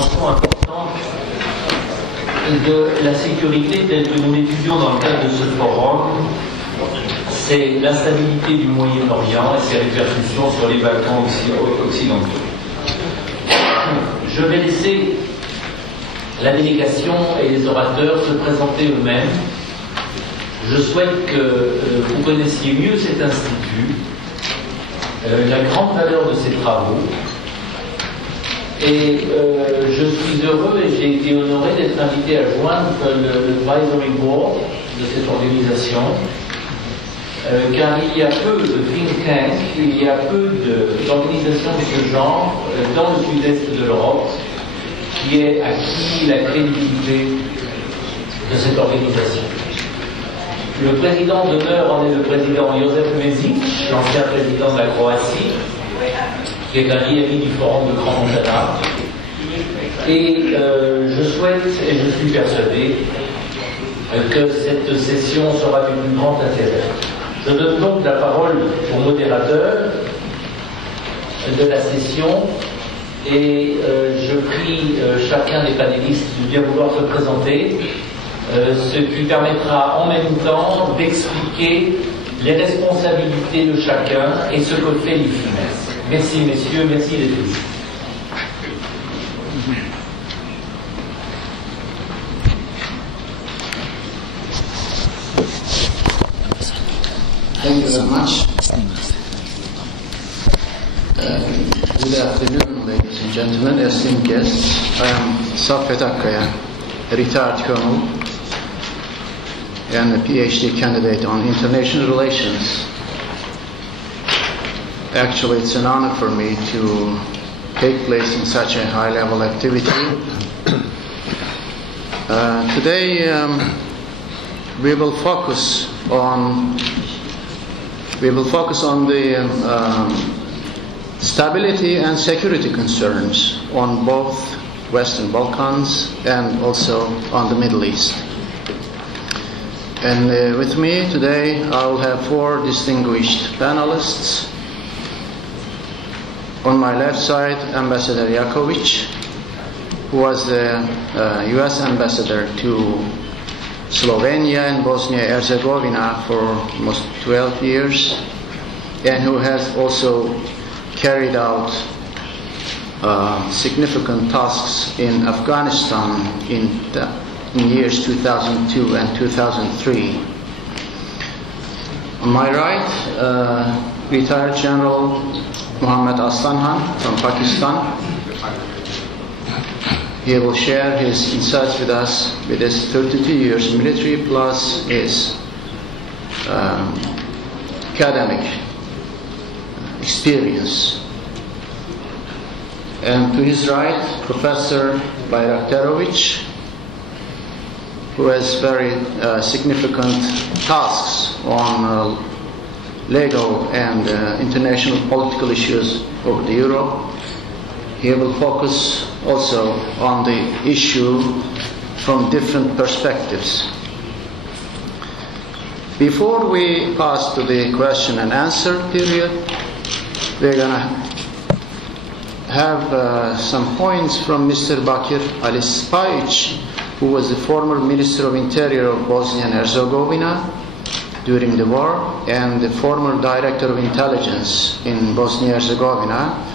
dimension importante de la sécurité telle que nous l'étudions dans le cadre de ce forum, c'est l'instabilité du Moyen-Orient et ses répercussions sur les Balkans occidentaux. Je vais laisser la délégation et les orateurs se présenter eux-mêmes. Je souhaite que vous connaissiez mieux cet institut, la grande valeur de ses travaux. Et je suis heureux et j'ai été honoré d'être invité à joindre l'advisory board de cette organisation, car il y a peu de think tanks, il y a peu d'organisations de ce genre dans le sud-est de l'Europe qui ait acquis la crédibilité de cette organisation. Le président d'honneur en est le président Josef Mesić, l'ancien président de la Croatie, qui est un vieil ami du Forum de Grand Montana. Et je souhaite, et je suis persuadé, que cette session sera du plus grand intérêt. Je donne donc la parole au modérateur de la session et je prie chacun des panélistes de bien vouloir se présenter, ce qui permettra en même temps d'expliquer les responsabilités de chacun et ce que fait l'IFIMES. Merci messieurs, merci les tous. Thank you very much. Good afternoon, ladies and gentlemen, esteemed guests. I am Saffet Akkaya, a retired colonel and a PhD candidate on international relations. Actually, it's an honor for me to take place in such a high-level activity. Today, we will focus on the stability and security concerns on both Western Balkans and also on the Middle East. And with me today, I will have four distinguished panelists. On my left side, Ambassador Jakovic, who was the U.S. ambassador to Slovenia and Bosnia-Herzegovina for almost 12 years, and who has also carried out significant tasks in Afghanistan in years 2002 and 2003. On my right, retired General Muhammad Aslanhan from Pakistan. He will share his insights with us with his 32 years military plus his academic experience. And to his right, Professor Bayraktarovic, who has very significant tasks on legal and international political issues over the Europe. He will focus also on the issue from different perspectives. Before we pass to the question and answer period, we're going to have some points from Mr. Bakir Ali Spajic, who was the former Minister of Interior of Bosnia and Herzegovina during the war and the former Director of Intelligence in Bosnia and Herzegovina.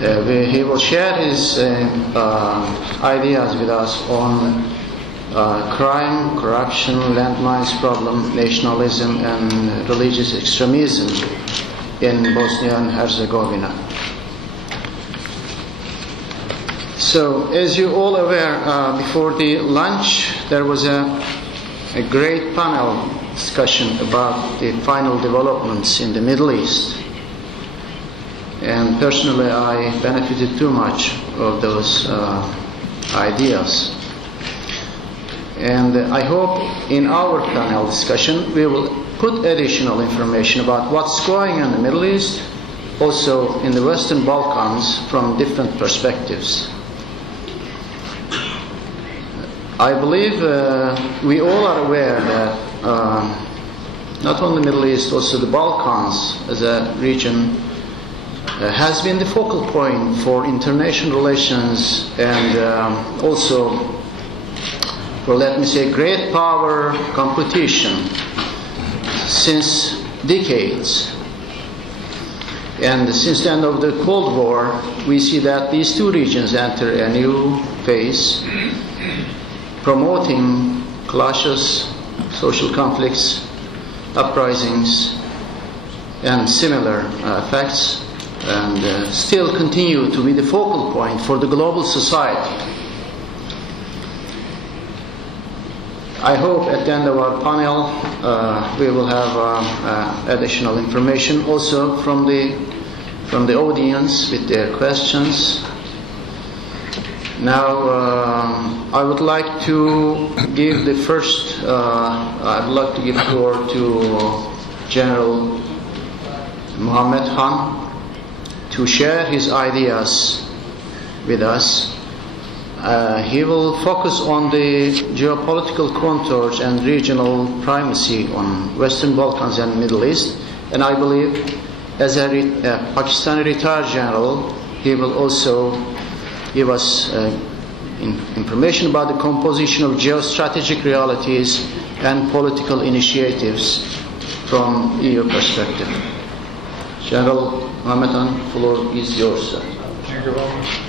He will share his ideas with us on crime, corruption, landmines problem, nationalism and religious extremism in Bosnia and Herzegovina. So, as you're all aware, before the lunch there was a great panel discussion about the final developments in the Middle East. And personally, I benefited too much of those ideas. And I hope in our panel discussion we will put additional information about what's going on in the Middle East, also in the Western Balkans from different perspectives. I believe we all are aware that not only the Middle East, also the Balkans as a region has been the focal point for international relations and also for, let me say, great power competition since decades. And since the end of the Cold War, we see that these two regions enter a new phase, promoting clashes, social conflicts, uprisings, and similar effects, and still continue to be the focal point for the global society. I hope at the end of our panel we will have additional information also from the audience with their questions. Now I would like to give the first. I'd like to give the floor to General Mohammed Khan to share his ideas with us. He will focus on the geopolitical contours and regional primacy on Western Balkans and Middle East. And I believe, as a Pakistani retired general, he will also give us information about the composition of geostrategic realities and political initiatives from EU perspective. General Mohammed Khan, the floor is yours, sir. Thank you very much.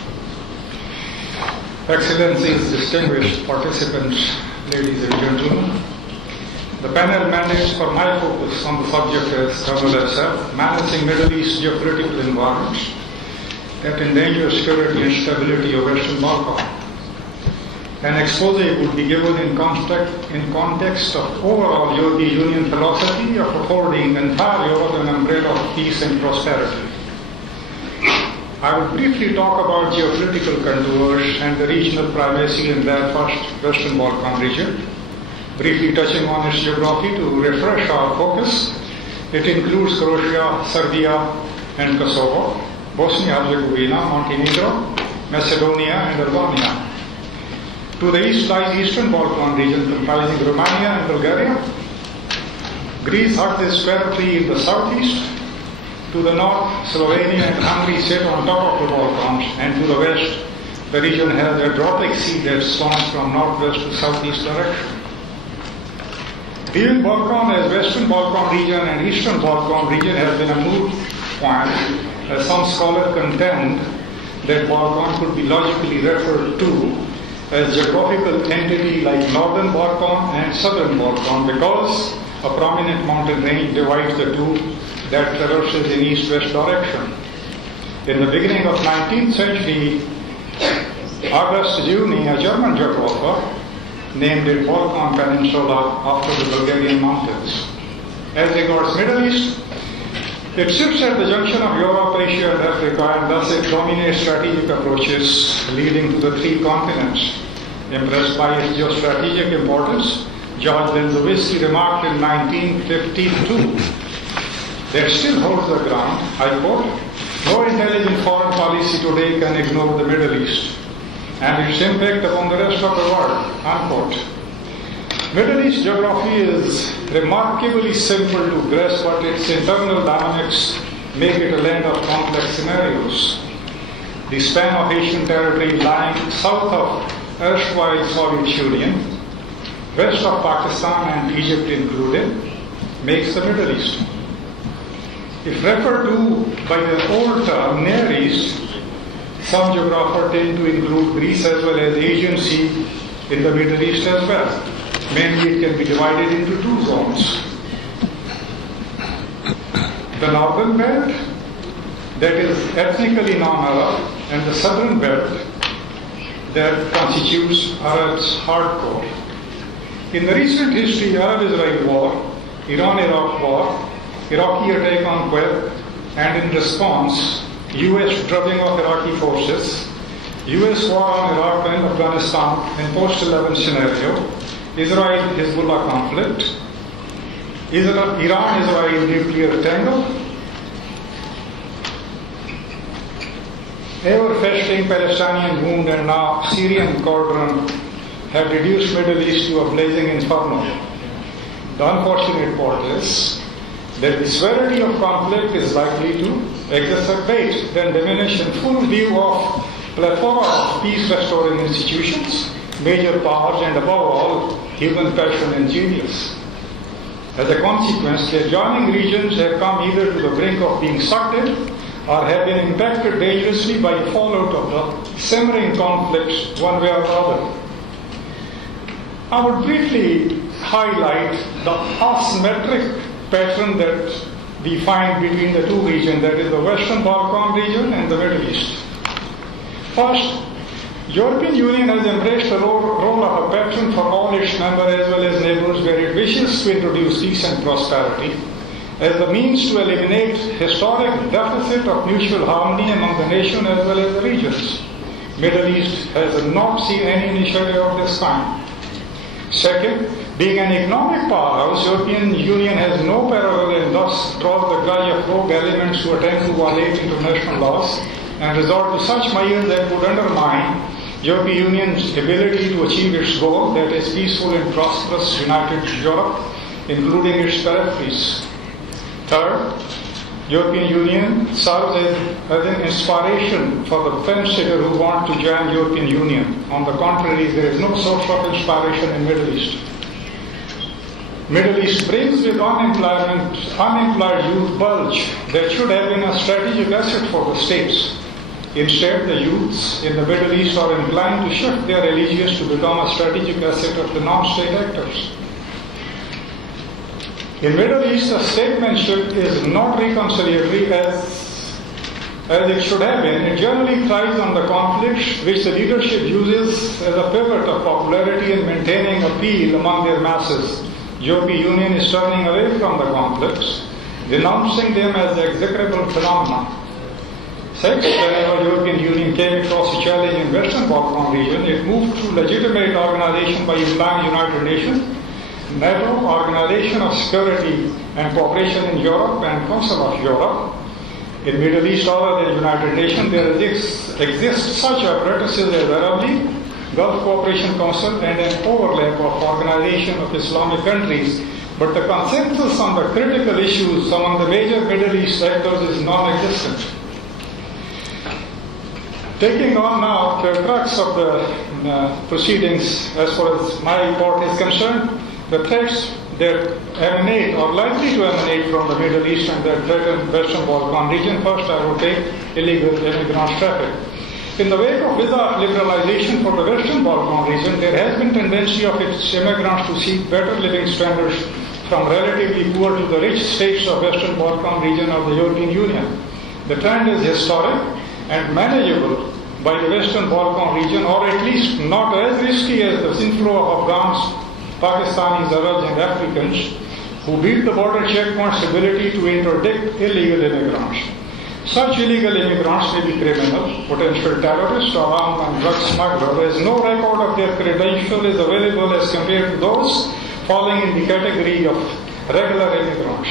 Excellencies, distinguished participants, ladies and gentlemen, the panel mandates for my focus on the subject as covered itself, managing Middle East geopolitical environments that endanger security and stability of Western Balkans. An expose would be given in context of overall European Union philosophy of affording entire Europe an umbrella of peace and prosperity. I will briefly talk about geopolitical contours and the regional primacy in that first Western Balkan region, briefly touching on its geography to refresh our focus. It includes Croatia, Serbia, and Kosovo, Bosnia-Herzegovina, Montenegro, Macedonia, and Albania. To the east lies Eastern Balkan region comprising Romania and Bulgaria. Greece hugs its territory in the southeast. To the north, Slovenia and Hungary sit on top of the Balkans, and to the west, the region has a Adriatic Sea that slants from northwest to southeast direction. Viewing Balkan as Western Balkan region and Eastern Balkan region has been a moot point, as some scholars contend that Balkan could be logically referred to as geographical entity like Northern Balkan and Southern Balkan because a prominent mountain range divides the two that traverses in east-west direction. In the beginning of 19th century, August Juni, a German geographer, named it Balkan Peninsula after the Bulgarian mountains. As regards Middle East, it sits at the junction of Europe, Asia, and Africa, and thus it dominates strategic approaches leading to the three continents. Impressed by its geostrategic importance, George Lenzowiski remarked in 1952 that still holds the ground, I quote, "No intelligent foreign policy today can ignore the Middle East and its impact upon the rest of the world," unquote. Middle East geography is remarkably simple to grasp, but its internal dynamics make it a land of complex scenarios. The span of Asian territory lying south of erstwhile Soviet Union, west of Pakistan and Egypt included, makes the Middle East. If referred to by the old term Near East, some geographers tend to include Greece as well as Aegean Sea in the Middle East as well. Mainly it can be divided into two zones. The northern belt, that is ethnically non-Arab, and the southern belt, that constitutes Arabs hardcore. In the recent history, Arab-Israel war, Iran-Iraq war, Iraqi attack on Kuwait, and in response, U.S. drubbing of Iraqi forces, U.S. war on Iraq and Afghanistan in post-11 scenario, Israel-Hezbollah conflict, Iran-Israel nuclear tangle, ever-festering Palestinian wound and now Syrian cauldron have reduced Middle East to a blazing inferno. The unfortunate part is that the severity of conflict is likely to exacerbate then diminish in full view of plethora of peace-restoring institutions, major powers, and above all, human passion and genius. As a consequence, the adjoining regions have come either to the brink of being sucked in or have been impacted dangerously by the fallout of the simmering conflicts one way or another. I would briefly highlight the asymmetric pattern that we find between the two regions, that is the Western Balkan region and the Middle East. First, European Union has embraced the role of a patron for all its members as well as neighbors where it wishes to introduce peace and prosperity as the means to eliminate historic deficit of mutual harmony among the nation as well as the regions. Middle East has not seen any initiative of this kind. Second, being an economic powerhouse, European Union has no parallel and thus draws the grudge of rogue elements who attempt to violate international laws and resort to such measures that would undermine European Union's ability to achieve its goal, that is peaceful and prosperous united Europe, including its peripheries. Third, European Union serves as an inspiration for the fence sitter who want to join European Union. On the contrary, there is no source of inspiration in Middle East. Middle East brings with unemployed youth bulge that should have been a strategic asset for the states. Instead, the youths in the Middle East are inclined to shift their allegiance to become a strategic asset of the non-state actors. In Middle East, the statesmanship is not reconciliatory as it should have been. It generally thrives on the conflicts which the leadership uses as a pivot of popularity in maintaining appeal among their masses. European Union is turning away from the conflicts, denouncing them as execrable phenomena. Sixth, whenever European Union came across a challenge in Western Balkan region, it moved to legitimate organization by implying United Nations, NATO, Organization of Security and Cooperation in Europe, and Council of Europe. In Middle East, other than United Nations, there exists such apparatuses as Arab League, Gulf Cooperation Council, and an overlap of Organization of Islamic countries. But the consensus on the critical issues among the major Middle East actors is non-existent. Taking on now the crux of the proceedings as far as my report is concerned, the threats that emanate or likely to emanate from the Middle East and the threatened Western Balkan region. First, I will take illegal immigrant traffic. In the wake of visa liberalization for the Western Balkan region, there has been tendency of its immigrants to seek better living standards from relatively poor to the rich states of Western Balkan region of the European Union. The trend is historic and manageable by the Western Balkan region, or at least not as risky as the inflow of Afghans, Pakistanis, Arabs, and Africans who beat the border checkpoints' ability to interdict illegal immigrants. Such illegal immigrants may be criminals, potential terrorists, or armed and drug smugglers, as no record of their credential is available as compared to those falling in the category of regular immigrants.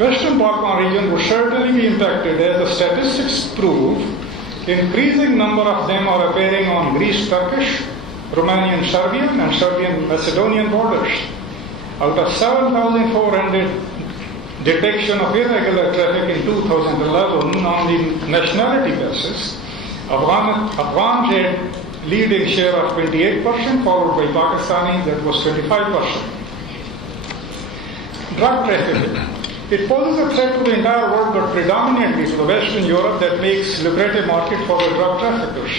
Western Balkan region would certainly be impacted, as the statistics prove. Increasing number of them are appearing on Greece-Turkish, Romanian-Serbian, and Serbian-Macedonian borders. Out of 7,400 detection of irregular traffic in 2011 on the nationality basis, Afghans had leading share of 28%, followed by Pakistanis, that was 25%. Drug trafficking. It poses a threat to the entire world, but predominantly to the Western Europe that makes lucrative market for the drug traffickers.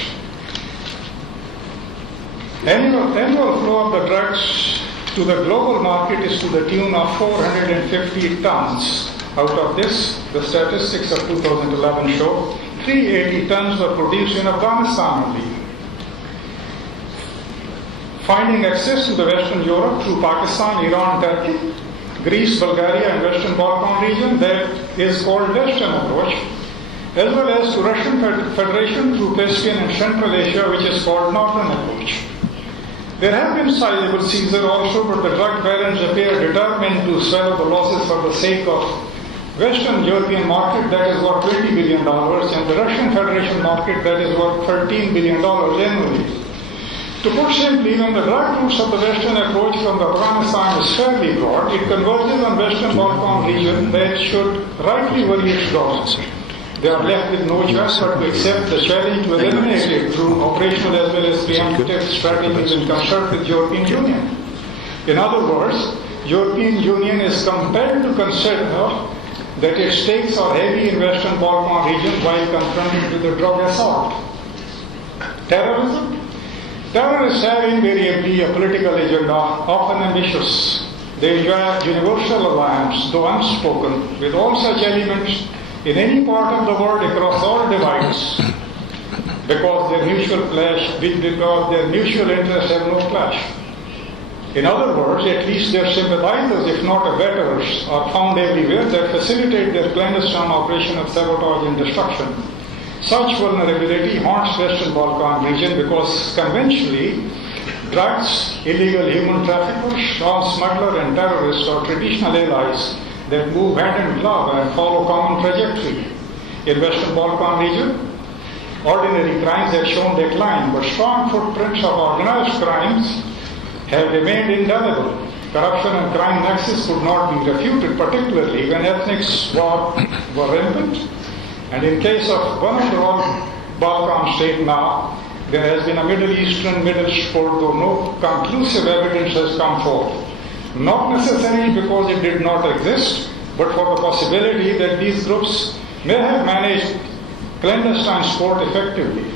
Annual flow of the drugs to the global market is to the tune of 450 tons. Out of this, the statistics of 2011 show 380 tons were produced in Afghanistan only. Finding access to the Western Europe through Pakistan, Iran, Turkey, Greece, Bulgaria, and Western Balkan region, that is called Western approach, as well as to Russian Federation through Caspian and Central Asia, which is called Northern approach. There have been sizable seizures also, but the drug barons appear determined to swallow the losses for the sake of Western European market that is worth $20 billion and the Russian Federation market that is worth $13 billion annually. To put simply, when the direct roots of the Western approach from Afghanistan is fairly broad, it converges on Western Balkan region that should rightly worry its dogs. They are left with no choice but to accept the challenge to eliminate it through operational as well as preemptive strategies in concert with European Union. In other words, European Union is compelled to consider that its stakes are heavy in Western Balkan region while confronted with the drug assault. Terrorism? Terrorists have invariably a political agenda, often ambitious. They enjoy universal alliance, though unspoken, with all such elements in any part of the world across all divides, because their mutual interests have no clash. In other words, at least their sympathizers, if not abettors, are found everywhere that facilitate their clandestine operation of sabotage and destruction. Such vulnerability haunts Western Balkan region because conventionally, drugs, illegal human traffickers, arms smugglers and terrorists are traditional allies that move hand in glove and follow common trajectory. In Western Balkan region, ordinary crimes have shown decline, but strong footprints of organized crimes have remained indelible. Corruption and crime nexus could not be refuted, particularly when ethnic war were rampant. And in case of one of the Balkan states now, there has been a Middle Eastern Middle sport, though no conclusive evidence has come forth. Not necessarily because it did not exist, but for the possibility that these groups may have managed clandestine sport effectively.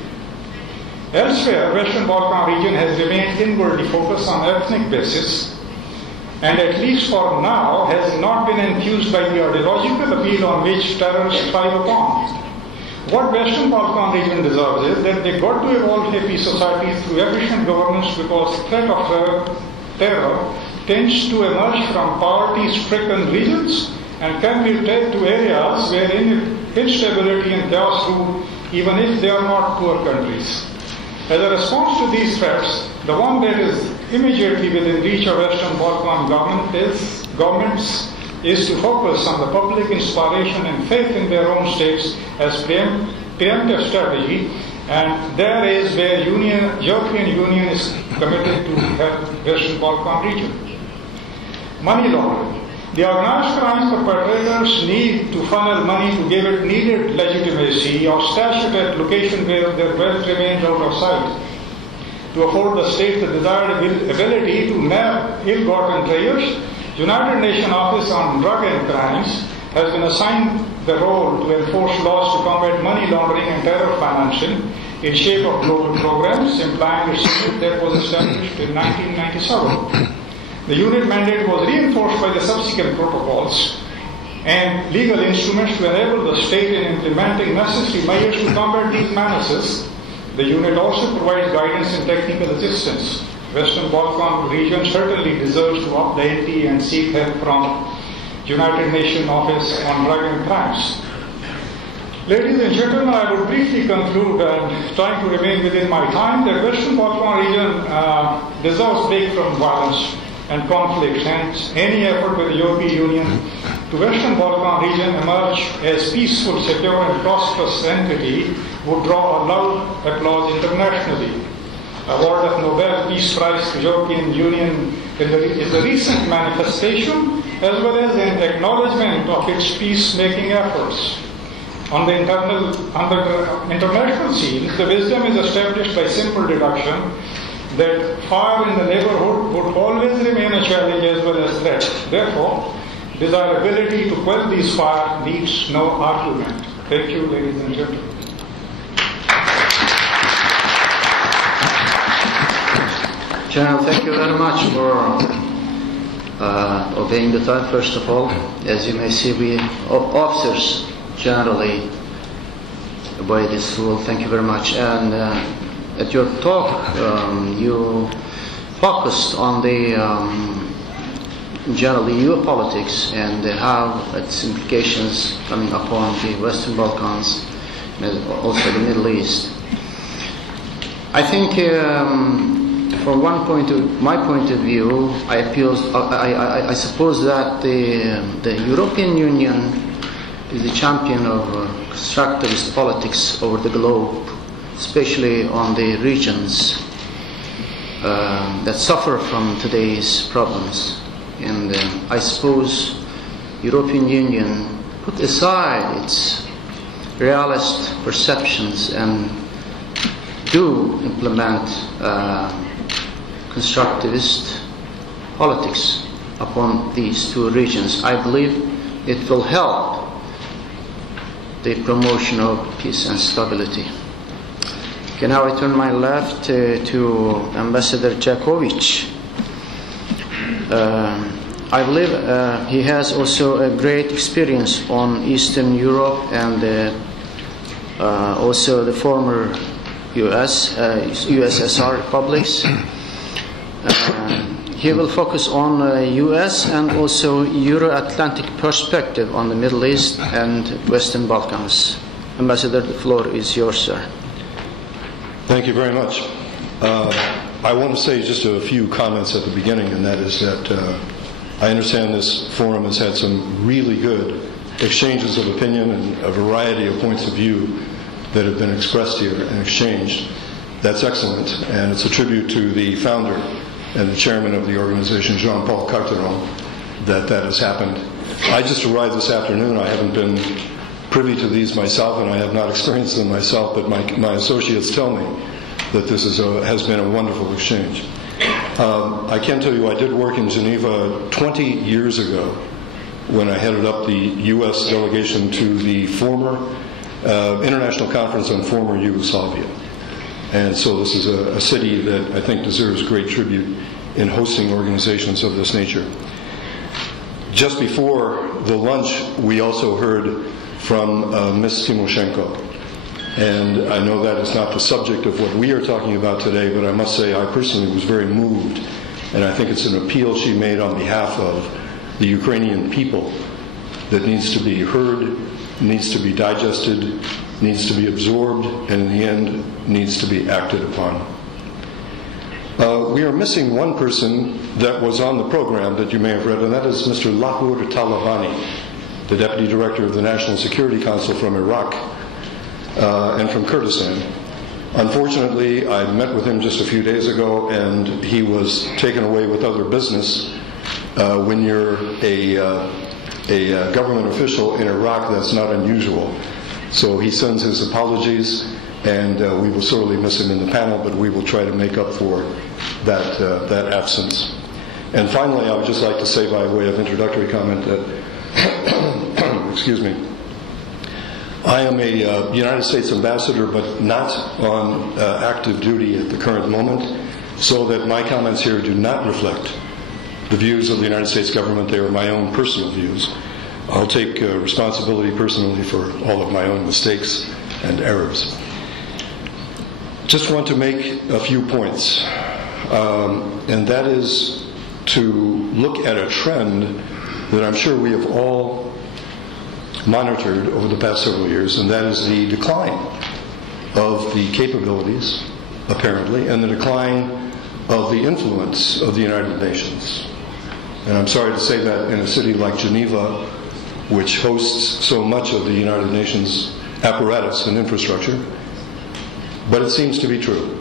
Elsewhere, Western Balkan region has remained inwardly focused on ethnic basis, and at least for now has not been enthused by the ideological appeal on which terrorists thrive upon. What Western Balkan region deserves is that they got to evolve happy societies through efficient governance, because threat of terror tends to emerge from poverty-stricken regions and can be led to areas where instability and chaos rule, even if they are not poor countries. As a response to these threats, the one that is immediately within reach of Western Balkan governments is to focus on the public inspiration and faith in their own states as preemptive strategy, and there is where European Union is committed to help Western Balkan region. Money laundering. The organized crime perpetrators need to funnel money to give it needed legitimacy or stash it at location where their wealth remains out of sight. To afford the state the desired ability to nab ill-gotten treasures, United Nations Office on Drug and Crimes has been assigned the role to enforce laws to combat money laundering and terror financing in shape of global programs, implying its unit that was established in 1997. The unit mandate was reinforced by the subsequent protocols and legal instruments to enable the state in implementing necessary measures to combat these menaces. The unit also provides guidance and technical assistance. Western Balkan region certainly deserves to up the ante and seek help from United Nations Office on Drug and Crimes. Ladies and gentlemen, I would briefly conclude, and trying to remain within my time, that Western Balkan region deserves break from violence and conflict, hence any effort by the European Union to Western Balkan region emerge as peaceful, secure and prosperous entity would draw a loud applause internationally. Award of Nobel Peace Prize to European Union is a recent manifestation as well as an acknowledgement of its peacemaking efforts. On the international scene, the wisdom is established by simple deduction that fire in the neighborhood would always remain a challenge as well as threat. Therefore, desirability to quell these fires needs no argument. Thank you, ladies and gentlemen. General, thank you very much for obeying the time, first of all. As you may see, we officers generally obey this rule. Thank you very much. And at your talk, you focused on the generally EU politics and how its implications coming upon the Western Balkans, also the Middle East. I think, from my point of view, I suppose that the European Union is the champion of constructivist politics over the globe, especially on the regions. that suffer from today's problems. And I suppose European Union put aside its realist perceptions and do implement constructivist politics upon these two regions. I believe it will help the promotion of peace and stability. Okay, now I turn my left to Ambassador Jakovic. I believe he has also a great experience on Eastern Europe and also the former USSR republics. He will focus on US and also Euro-Atlantic perspective on the Middle East and Western Balkans. Ambassador, the floor is yours, sir. Thank you very much. I want to say just a few comments at the beginning, and that is that I understand this forum has had some really good exchanges of opinion and a variety of points of view that have been expressed here and exchanged. That's excellent, and it's a tribute to the founder and the chairman of the organization, Jean-Paul Carteron, that has happened. I just arrived this afternoon. I haven't been privy to these myself, and I have not experienced them myself, but my associates tell me that this has been a wonderful exchange. I can tell you I did work in Geneva 20 years ago when I headed up the U.S. delegation to the former International Conference on Former Yugoslavia. And so this is a city that I think deserves great tribute in hosting organizations of this nature. Just before the lunch, we also heard from Ms. Tymoshenko. And I know that is not the subject of what we are talking about today, but I must say I personally was very moved. And I think it's an appeal she made on behalf of the Ukrainian people that needs to be heard, needs to be digested, needs to be absorbed, and in the end needs to be acted upon. We are missing one person that was on the program that you may have read, and that is Mr. Lahur Talabani, the Deputy Director of the National Security Council from Iraq and from Kurdistan. Unfortunately, I met with him just a few days ago, and he was taken away with other business. When you're a government official in Iraq, that's not unusual. So he sends his apologies, and we will sorely miss him in the panel, but we will try to make up for that absence. And finally, I would just like to say by way of introductory comment that, excuse me, I am a United States ambassador, but not on active duty at the current moment, so that my comments here do not reflect the views of the United States government. They are my own personal views. I'll take responsibility personally for all of my own mistakes and errors. Just want to make a few points, and that is to look at a trend that I'm sure we have all monitored over the past several years, and that is the decline of the capabilities, apparently, and the decline of the influence of the United Nations. And I'm sorry to say that in a city like Geneva, which hosts so much of the United Nations apparatus and infrastructure, but it seems to be true.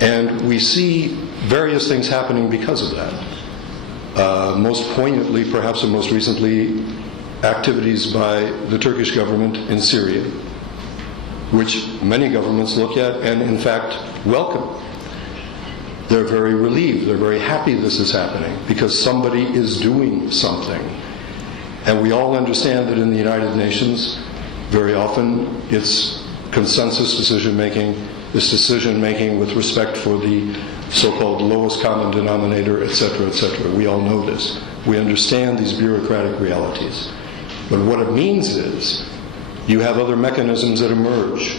And we see various things happening because of that. Most poignantly, perhaps, and most recently, activities by the Turkish government in Syria, which many governments look at and, in fact, welcome. They're very relieved, they're very happy this is happening because somebody is doing something. And we all understand that in the United Nations, very often it's consensus decision-making, it's decision-making with respect for the so-called lowest common denominator, etc., etc. We all know this. We understand these bureaucratic realities. But what it means is you have other mechanisms that emerge.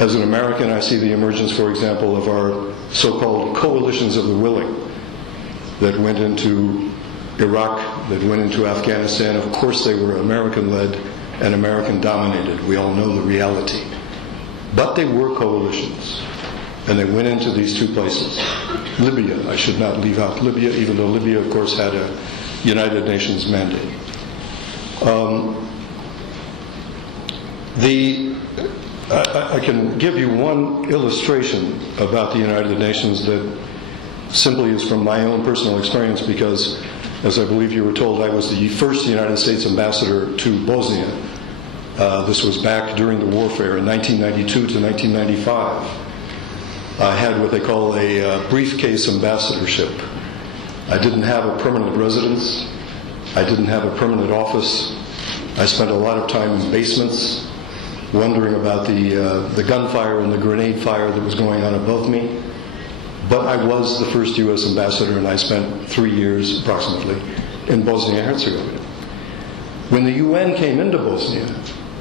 As an American, I see the emergence, for example, of our so-called coalitions of the willing that went into Iraq, that went into Afghanistan. Of course, they were American-led and American-dominated. We all know the reality. But they were coalitions, and they went into these two places. Libya, I should not leave out Libya, even though Libya, of course, had a United Nations mandate. I can give you one illustration about the United Nations that simply is from my own personal experience, because, as I believe you were told, I was the first United States ambassador to Bosnia. This was back during the warfare in 1992 to 1995. I had what they call a briefcase ambassadorship. I didn't have a permanent residence. I didn't have a permanent office. I spent a lot of time in basements, wondering about the gunfire and the grenade fire that was going on above me. But I was the first U.S. ambassador, and I spent 3 years approximately in Bosnia and Herzegovina. When the UN came into Bosnia,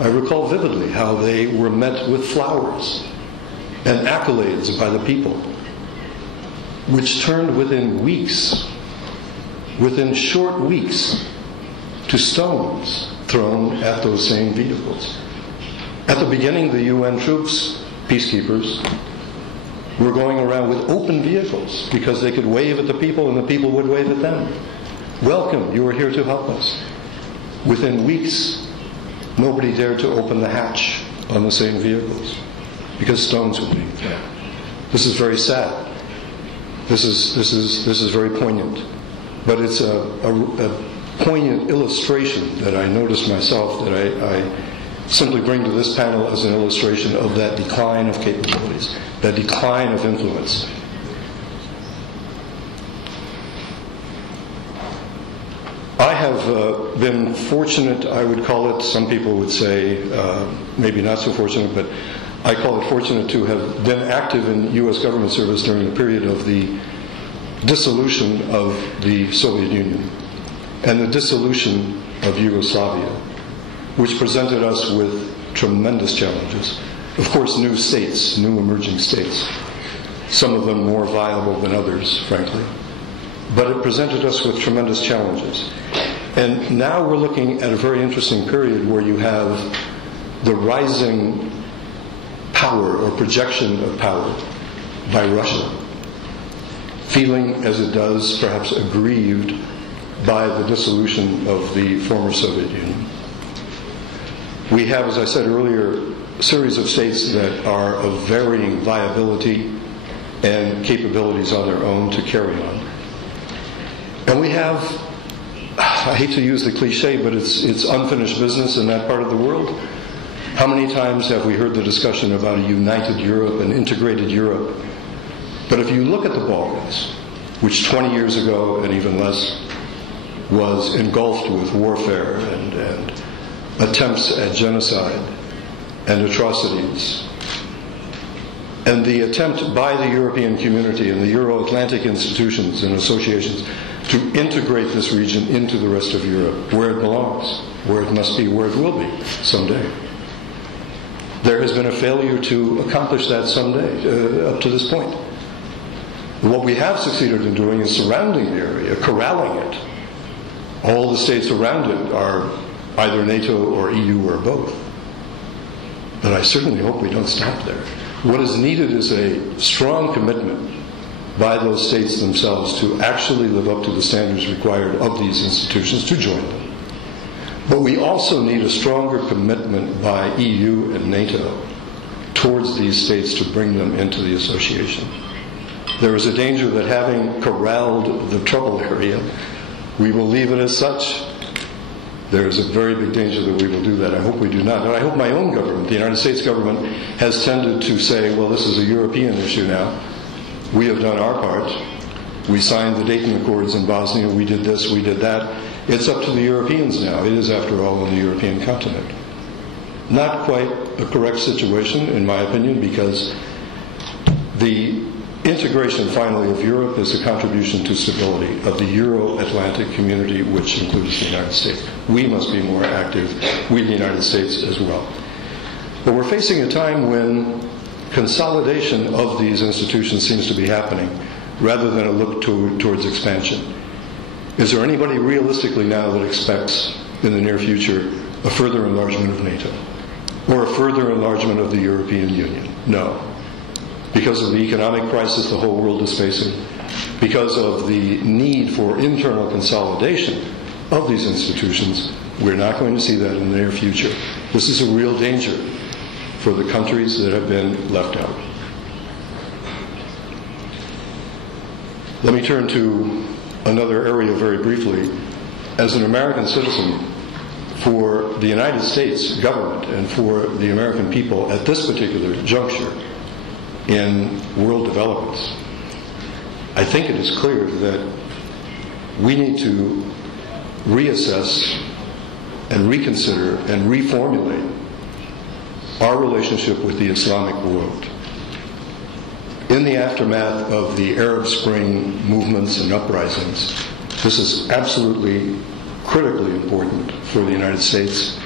I recall vividly how they were met with flowers and accolades by the people, which turned within weeks, within short weeks, to stones thrown at those same vehicles. At the beginning, the UN troops, peacekeepers, were going around with open vehicles because they could wave at the people and the people would wave at them. Welcome, you are here to help us. Within weeks, nobody dared to open the hatch on the same vehicles because stones were being thrown. This is very sad. This is very poignant. But it's a poignant illustration that I noticed myself, that I simply bring to this panel as an illustration of that decline of capabilities, that decline of influence. I have been fortunate, I would call it, some people would say maybe not so fortunate, but I call it fortunate to have been active in U.S. government service during the period of the dissolution of the Soviet Union and the dissolution of Yugoslavia, which presented us with tremendous challenges. Of course, new states, new emerging states, some of them more viable than others, frankly. But it presented us with tremendous challenges. And now we're looking at a very interesting period where you have the rising power or projection of power by Russia, feeling as it does perhaps aggrieved by the dissolution of the former Soviet Union. We have, as I said earlier, a series of states that are of varying viability and capabilities on their own to carry on. And we have, I hate to use the cliche, but it's unfinished business in that part of the world. How many times have we heard the discussion about a united Europe, an integrated Europe? But if you look at the Balkans, which 20 years ago and even less was engulfed with warfare and attempts at genocide and atrocities, and the attempt by the European community and the Euro-Atlantic institutions and associations to integrate this region into the rest of Europe, where it belongs, where it must be, where it will be someday. There has been a failure to accomplish that someday, up to this point. What we have succeeded in doing is surrounding the area, corralling it. All the states around it are either NATO or EU or both. But I certainly hope we don't stop there. What is needed is a strong commitment by those states themselves to actually live up to the standards required of these institutions to join them. But we also need a stronger commitment by EU and NATO towards these states to bring them into the association. There is a danger that having corralled the trouble area, we will leave it as such. There is a very big danger that we will do that. I hope we do not. And I hope my own government, the United States government, has tended to say, well, this is a European issue now. We have done our part. We signed the Dayton Accords in Bosnia. We did this, we did that. It's up to the Europeans now. It is, after all, on the European continent. Not quite a correct situation, in my opinion, because the integration, finally, of Europe is a contribution to stability of the Euro-Atlantic community, which includes the United States. We must be more active, we, the United States, as well. But we're facing a time when consolidation of these institutions seems to be happening, rather than a look towards expansion. Is there anybody realistically now that expects, in the near future, a further enlargement of NATO? Or a further enlargement of the European Union? No. Because of the economic crisis the whole world is facing, because of the need for internal consolidation of these institutions, we're not going to see that in the near future. This is a real danger for the countries that have been left out. Let me turn to another area very briefly. As an American citizen, for the United States government and for the American people at this particular juncture in world developments, I think it is clear that we need to reassess and reconsider and reformulate our relationship with the Islamic world. In the aftermath of the Arab Spring movements and uprisings, this is absolutely critically important for the United States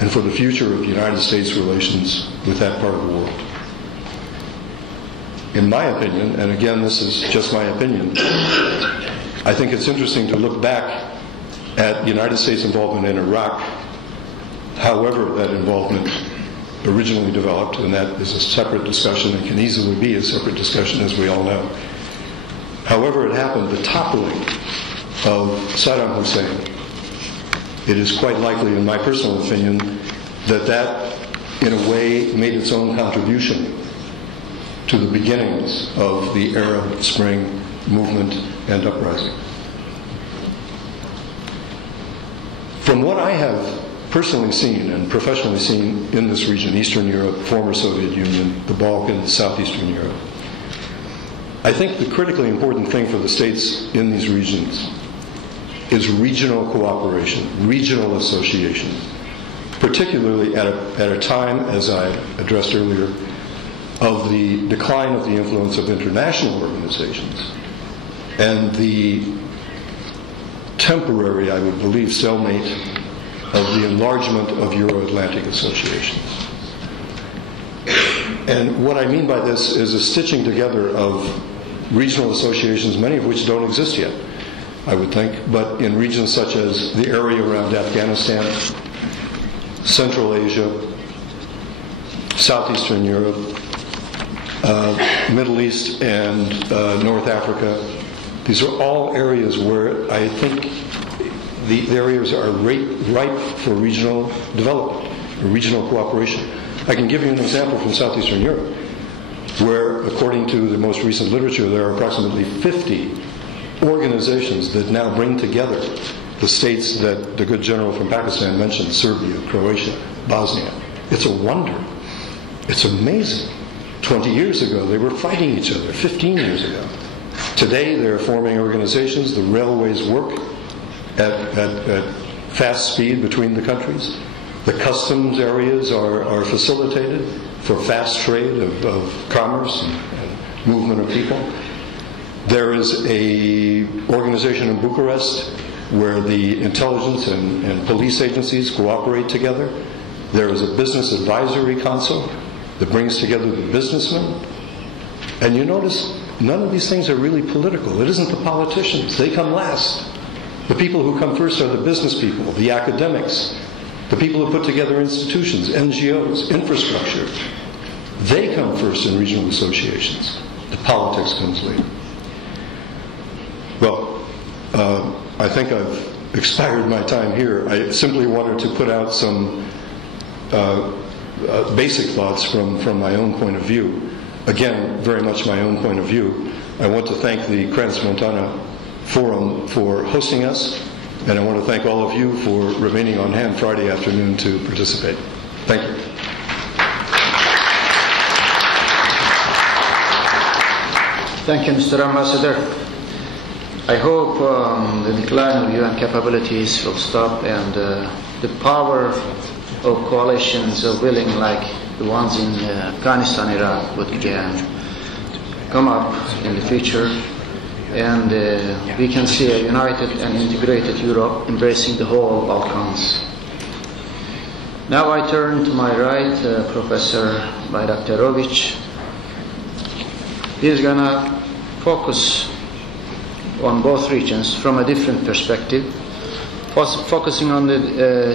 and for the future of the United States relations with that part of the world. In my opinion, and again this is just my opinion, I think it's interesting to look back at the United States involvement in Iraq, however that involvement originally developed, and that is a separate discussion and can easily be a separate discussion, as we all know. However it happened, the toppling of Saddam Hussein, it is quite likely, in my personal opinion, that in a way made its own contribution to the beginnings of the Arab Spring movement and uprising. From what I have personally seen and professionally seen in this region, Eastern Europe, former Soviet Union, the Balkans, Southeastern Europe, I think the critically important thing for the states in these regions is regional cooperation, regional association, particularly at a time, as I addressed earlier, of the decline of the influence of international organizations and the temporary, I would believe, stalemate of the enlargement of Euro-Atlantic associations. And what I mean by this is a stitching together of regional associations, many of which don't exist yet, I would think, but in regions such as the area around Afghanistan, Central Asia, Southeastern Europe, Middle East, and North Africa. These are all areas where I think the areas are ripe for regional development, regional cooperation. I can give you an example from Southeastern Europe, where, according to the most recent literature, there are approximately 50 organizations that now bring together the states that the good general from Pakistan mentioned, Serbia, Croatia, Bosnia. It's a wonder. It's amazing. 20 years ago, they were fighting each other, 15 years ago. Today, they're forming organizations. The railways work at fast speed between the countries. The customs areas are facilitated for fast trade of commerce and movement of people. There is an organization in Bucharest where the intelligence and police agencies cooperate together. There is a business advisory council that brings together the businessmen. And you notice none of these things are really political. It isn't the politicians. They come last. The people who come first are the business people, the academics, the people who put together institutions, NGOs, infrastructure. They come first in regional associations. The politics comes later. Well, I think I've expired my time here. I simply wanted to put out some basic thoughts from my own point of view. Again, very much my own point of view. I want to thank the Crans-Montana Forum for hosting us, and I want to thank all of you for remaining on hand Friday afternoon to participate. Thank you. Thank you, Mr. Ambassador. I hope the decline of UN capabilities will stop and the power of coalitions of willing like the ones in Afghanistan, Iraq would come up in the future, and we can see a united and integrated Europe embracing the whole Balkans. Now I turn to my right, Professor Bayraktarovic. He's going to focus on both regions from a different perspective, focusing on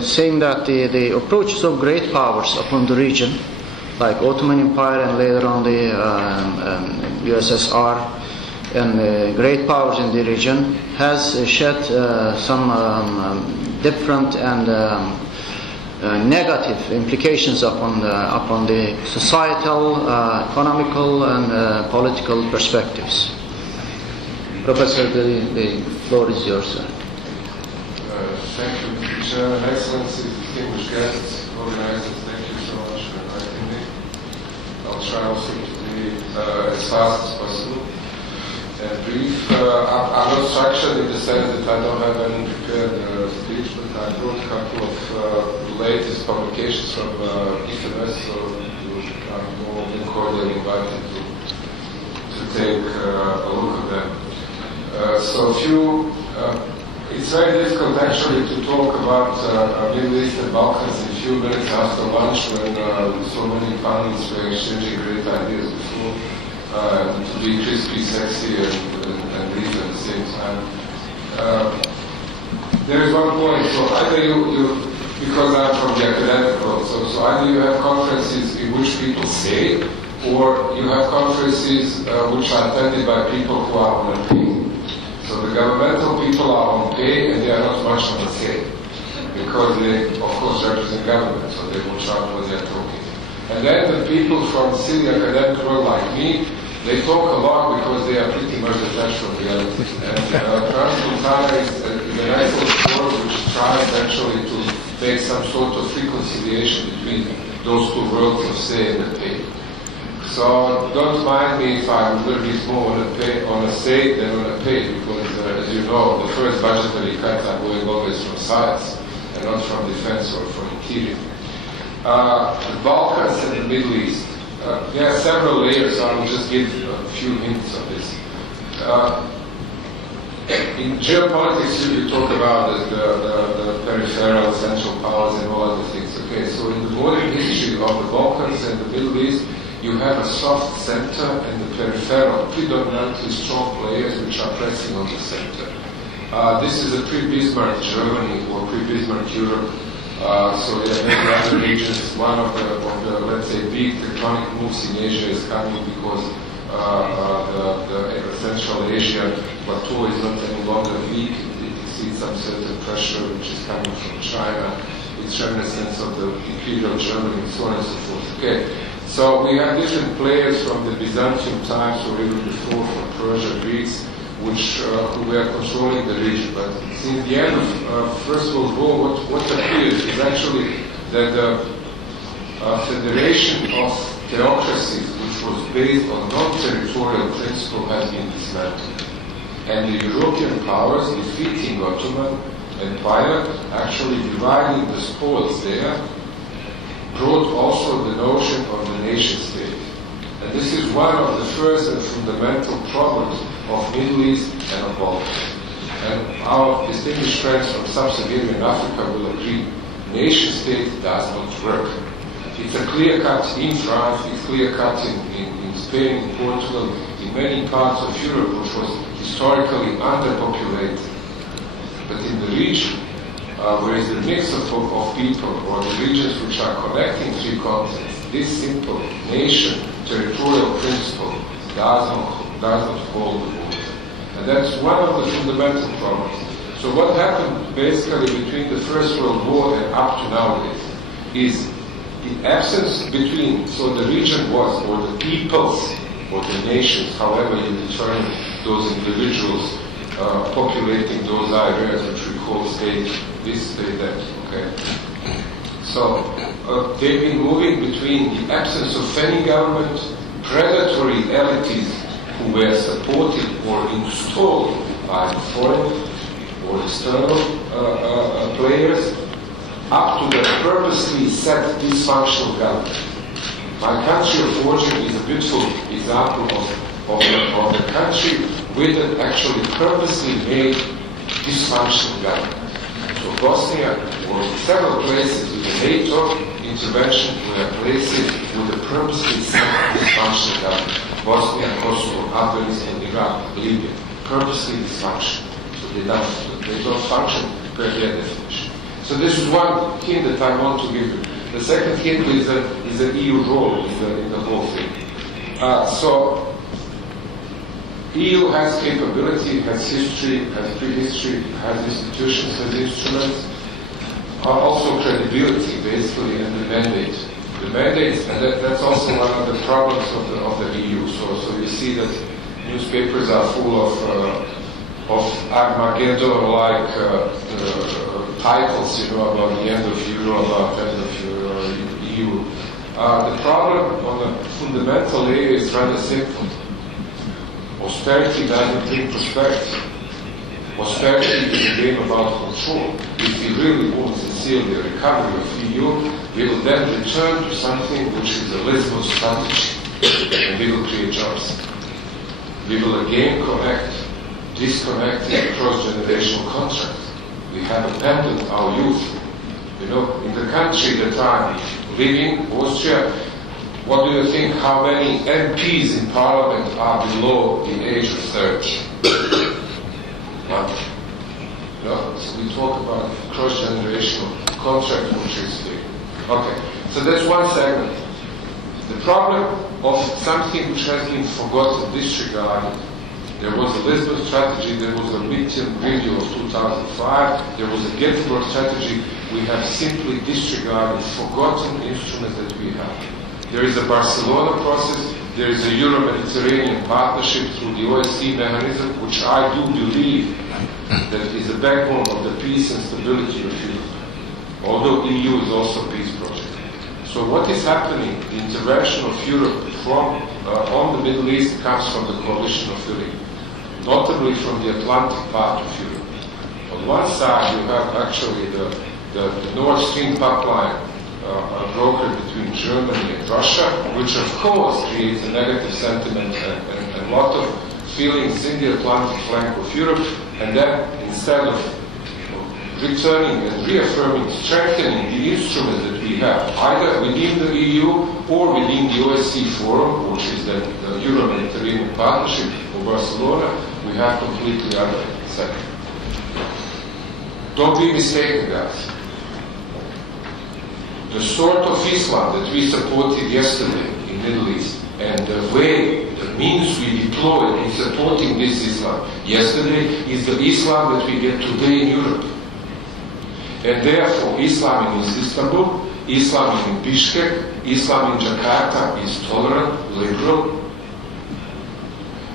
saying that the approaches of great powers upon the region, like Ottoman Empire and later on the USSR, and great powers in the region, has shed some different and negative implications upon the societal, economical, and political perspectives. Professor, the floor is yours, sir. Thank you, Mr. Chairman, Excellencies, distinguished guests, organizers, thank you so much for inviting me. I'll try also to be as fast as possible and brief. I'm not structured in the sense that I don't have any prepared speech, but I brought a couple of latest publications from IFMS, so I'm more than cordially invited to take a look at them. It's very difficult actually to talk about Middle East and Balkans in a few minutes after lunch when so many panelists were exchanging great ideas before, to be crispy, sexy, and brief at the same time. There is one point, so either you because I'm from the academic world, so either you have conferences in which people say, or you have conferences which are attended by people who are on a pay. So the governmental people are on pay and they are not much on a say, because they, of course, represent government, so they will shout when they are talking. And then the people from the city academic world like me, they talk a lot because they are pretty much detached from reality. And Transmontana is a nice little forum which tries actually to make some sort of reconciliation between those two worlds of say and pay. So don't mind me if I'm a little bit more on a say than on a pay, because as you know, the first budgetary cuts are going always from science and not from defense or from interior. The Balkans and the Middle East. There are several layers, so I will just give a few hints on this. In geopolitics, you talk about the peripheral, central powers and all other things. Okay, so in the modern history of the Balkans and the Middle East, you have a soft center and the peripheral, predominantly strong players which are pressing on the center. This is a pre-Bismarck Germany or pre-Bismarck Europe. So there are many other regions. One of the, let's say, big tectonic moves in Asia is coming because the Central Asia plateau is not any longer weak. It sees some certain pressure which is coming from China. It's reminiscence of the Imperial Germany and so on and so forth. Okay. So we have different players from the Byzantium times or even before, from Persia, Greeks, who were controlling the region. But since the end of First World War, what appears is actually that the federation of theocracies, which was based on non-territorial principle, has been dismantled. And the European powers, defeating Ottoman Empire, actually dividing the spoils there, brought also the notion of the nation state. And this is one of the first and fundamental problems of Middle East and of Balkans. And our distinguished friends from Sub-Saharan Africa will agree, nation state does not work. It's a clear cut in France, it's clear cut in Spain, in Portugal, in many parts of Europe, which was historically underpopulated. But in the region, where is the mix of people, or the regions which are connecting three continents, this simple nation territorial principle does not hold the water. And that's one of the fundamental problems. So what happened basically between the First World War and up to nowadays is the absence between, so the region was, or the peoples, or the nations, however you determine those individuals populating those areas which we call state, this, state, that, okay? So they've been moving between the absence of any government, predatory elites who were supported or installed by foreign or external players, up to the purposely set dysfunctional government. My country of origin is a beautiful example of the country with an actually purposely made dysfunctional government. So Bosnia or several places with the NATO intervention were places with a purposely set dysfunctional government. Bosnia, Kosovo, Afghanistan, Iraq, Libya, purposely dysfunctional. So they don't function per their definition. So this is one hint that I want to give you. The second hint is the EU role in the whole thing. So EU has capability, has history, has prehistory, has institutions, has instruments. also credibility, basically, and the mandate. The mandates, and that's also one of the problems of the EU. So you see that newspapers are full of Armageddon-like titles, about the end of Euro, about the end of EU. The problem on the fundamental area is rather simple. Austerity doesn't bring prosperity. Austerity is a game about control. If we really want sincerely a recovery of EU, we will then return to something which is a Lisbon strategy, and we will create jobs. We will again disconnect the cross-generational contract. We have abandoned our youth. In the country that I'm living, Austria, what do you think, how many MPs in parliament are below the age of 30? So we talk about cross-generational contract which is big. Okay, so that's one segment. The problem of something which has been forgotten, disregarded. There was a Lisbon strategy, there was a midterm review of 2005, there was a Gothenburg strategy. We have simply disregarded, forgotten instruments that we have. There is a Barcelona process, there is a Euro-Mediterranean partnership through the OSCE mechanism, which I do believe that is the backbone of the peace and stability of Europe. Although EU is also a peace project. So what is happening? The intervention of Europe on the Middle East comes from the coalition of Philip, notably from the Atlantic part of Europe. On one side, you have actually the Nord Stream pipeline brokered between Germany and Russia, which of course creates a negative sentiment and a lot of feelings in the Atlantic flank of Europe. And then, instead of returning and reaffirming, strengthening the instruments that we have, either within the EU or within the OSCE forum, which is the Euro-Mediterranean Partnership of Barcelona, we have completely other sector. Don't be mistaken, guys. The sort of Islam that we supported yesterday in the Middle East and the way, the means we deployed in supporting this Islam yesterday is the Islam that we get today in Europe. And therefore, Islam in Istanbul, Islam in Bishkek, Islam in Jakarta is tolerant, liberal.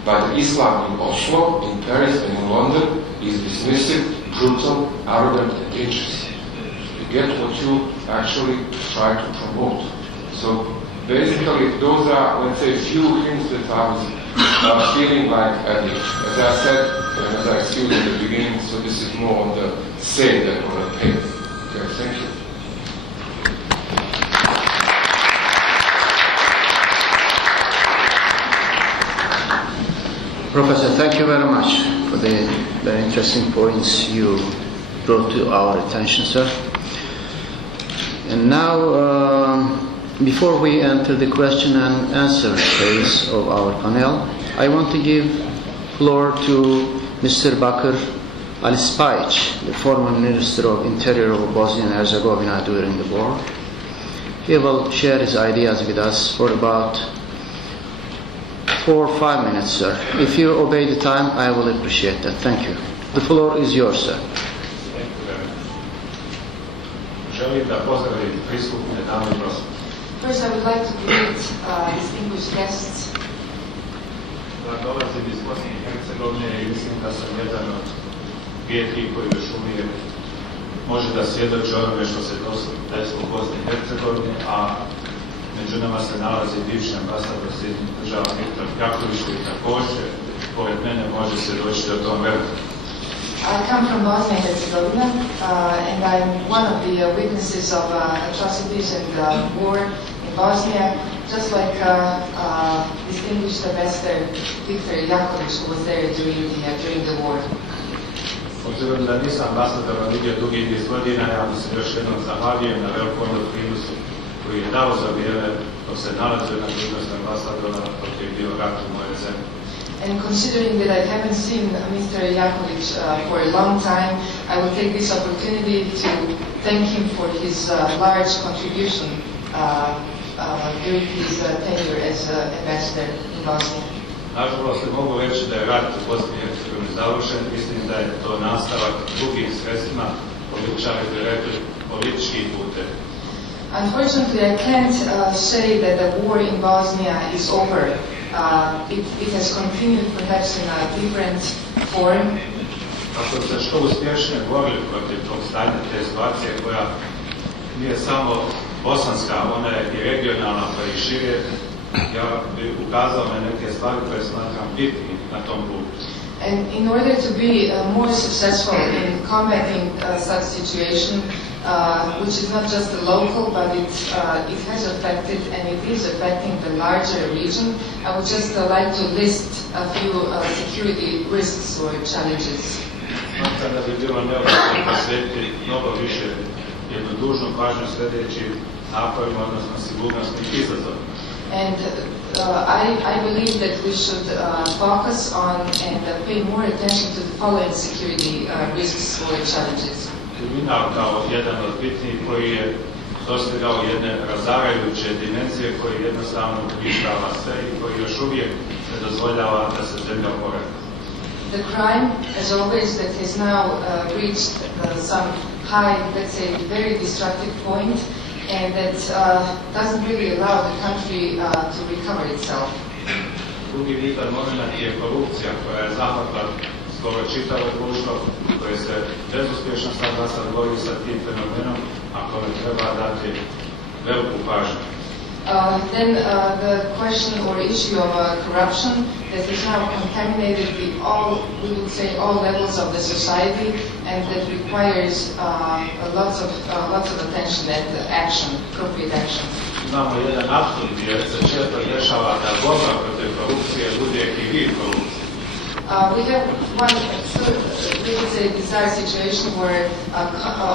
But the Islam in Oslo, in Paris and in London is dismissive, brutal, arrogant and dangerous. You get what you actually try to promote. So basically, those are, let's say, a few things that I was feeling like adding. As I said, and as I explained in the beginning, so this is more on the say than on the pay. Okay, thank you. Professor, thank you very much for the very interesting points you brought to our attention, sir. And now, before we enter the question and answer phase of our panel, I want to give floor to Mr. Bakir Alispajic, the former Minister of Interior of Bosnia and Herzegovina during the war. He will share his ideas with us for about 4 or 5 minutes, sir. If you obey the time, I will appreciate that. Thank you. The floor is yours, sir. First, I would like to greet distinguished guests. Dolazim iz Bosne i Hercegovine i mislim da sam jedan od rijetkih koji još uvijek može da svjedoči onome što se desilo u Bosni i Hercegovini, a među nama se nalazi bivši ambasador Sjedinjenih Država Viktor Jaković, koji također, pored mene, može svjedočiti o tom vremenu. I come from Bosnia and Herzegovina, and I'm one of the witnesses of atrocities and war in Bosnia, just like distinguished ambassador Viktor Jaković, who was there during the war. Obzirom da nisam ambasadora vidio dugi niz godina, ja mu se još jednom zahvaljujem na velikom doprinosu koji je dao za vrijeme dok se nalazio na dužnosti ambasadora dok je bio rat u moje zemlji. And considering that I haven't seen Mr. Jaković for a long time, I will take this opportunity to thank him for his large contribution during his tenure as ambassador in Bosnia. Nažalost, ne mogu reći da je rat u Bosni i Hercegovini završen. Mislim da je to nastavak drugih sredstvima, političari bi rekli, politički putem. Unfortunately, I can't say that the war in Bosnia is over. It has continued perhaps in a different form. Kako se što uspješnije borili protiv tog stanja, te situacije koja nije samo bosanska, ona je i regionalna pa i šire, ja bih ukazao na neke stvari koje smatram bitnim na tom putu. And in order to be more successful in combating such situation, which is not just a local, but it has affected and it is affecting the larger region, I would just like to list a few security risks or challenges. Smatram da bi bilo neophodno posvetiti mnogo više jednu dužnu pažnju sljedeći naporima, odnosno sigurnosnih izazova. And I believe that we should focus on and pay more attention to the following security risks or challenges. Kriminal kao jedan od bitnih koji je dostigao jedne razarajuće dimenzije koji jednostavno uništava sve i koji još uvijek ne dozvoljava da se zemlja oporavi. The crime, as always, that has now reached some high, let's say, very destructive point, and that doesn't really allow the country to recover itself. Drugi bitan moment je korupcija koja je zahvatila skoro čitavo društvo, koje se bezuspješno sad bori sa tim fenomenom, a kome treba dati veliku pažnju. Then the question or issue of corruption that has now contaminated we would say, all levels of the society, and that requires lots of attention and action, appropriate action. Imamo jedan apsurd gdje se često dešava da borba protiv korupcije bude i vid korupcije. We have one, we would say, bizarre situation where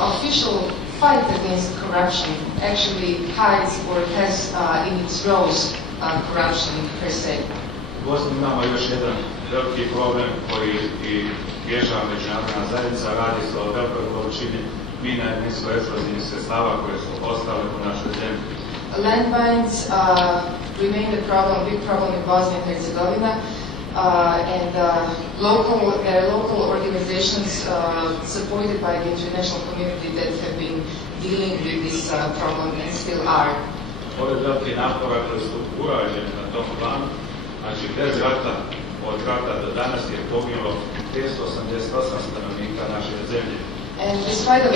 official fight against corruption actually hides or has in its roles corruption per se. U Bosni imamo još jedan veliki problem koji i rješava međunarodna zajednica, radi se o velikoj količini mina i niskoeksplozivnih sredstava koje su ostale u našoj zemlji. Landmines remain a big problem in Bosnia and Herzegovina, and there are local organizations supported by the international community that have been dealing with this problem and still are. Ove velike napora koje su urađene na tom planu, znači bez rata, od rata do danas je poginulo 588 stanovnika naše zemlje. And despite of